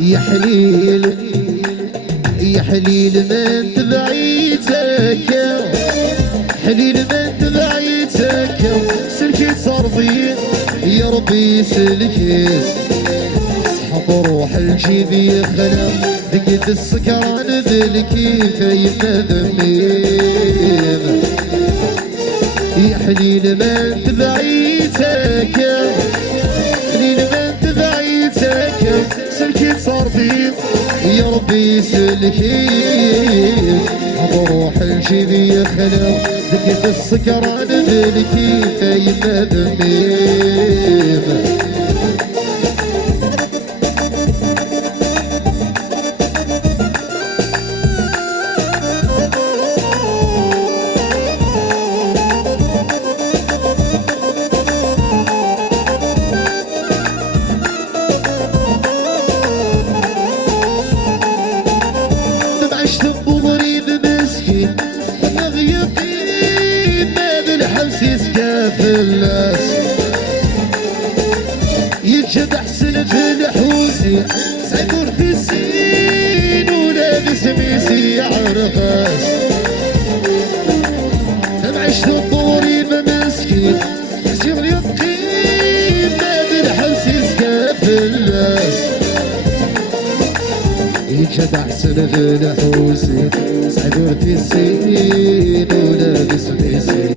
يا حليل يا حليل من تبعيتك حليل من تبعيتك سلكي صرفي يا ربي سلكيت اصحاب روح الجيب يخلى دقيت السكران بالكيف يما ذميم يا حليل من تبعيتك حليل من تبعيتك سلكي صرفي يا ربي سلكيت بروح الجيب يخلى دقيت السكران بالكيف يما ذميم عشت بضريب مسكين مغيطين ما بالحبس يسكاف الناس يجد احسن في الحوسي سيكون في السين ولابس ميسي عرقاس عشت بضريب مسكين مغيطين ما بالحبس يسكاف الناس يجد احسن في نحوسي سعدور في السين ولابس ميسي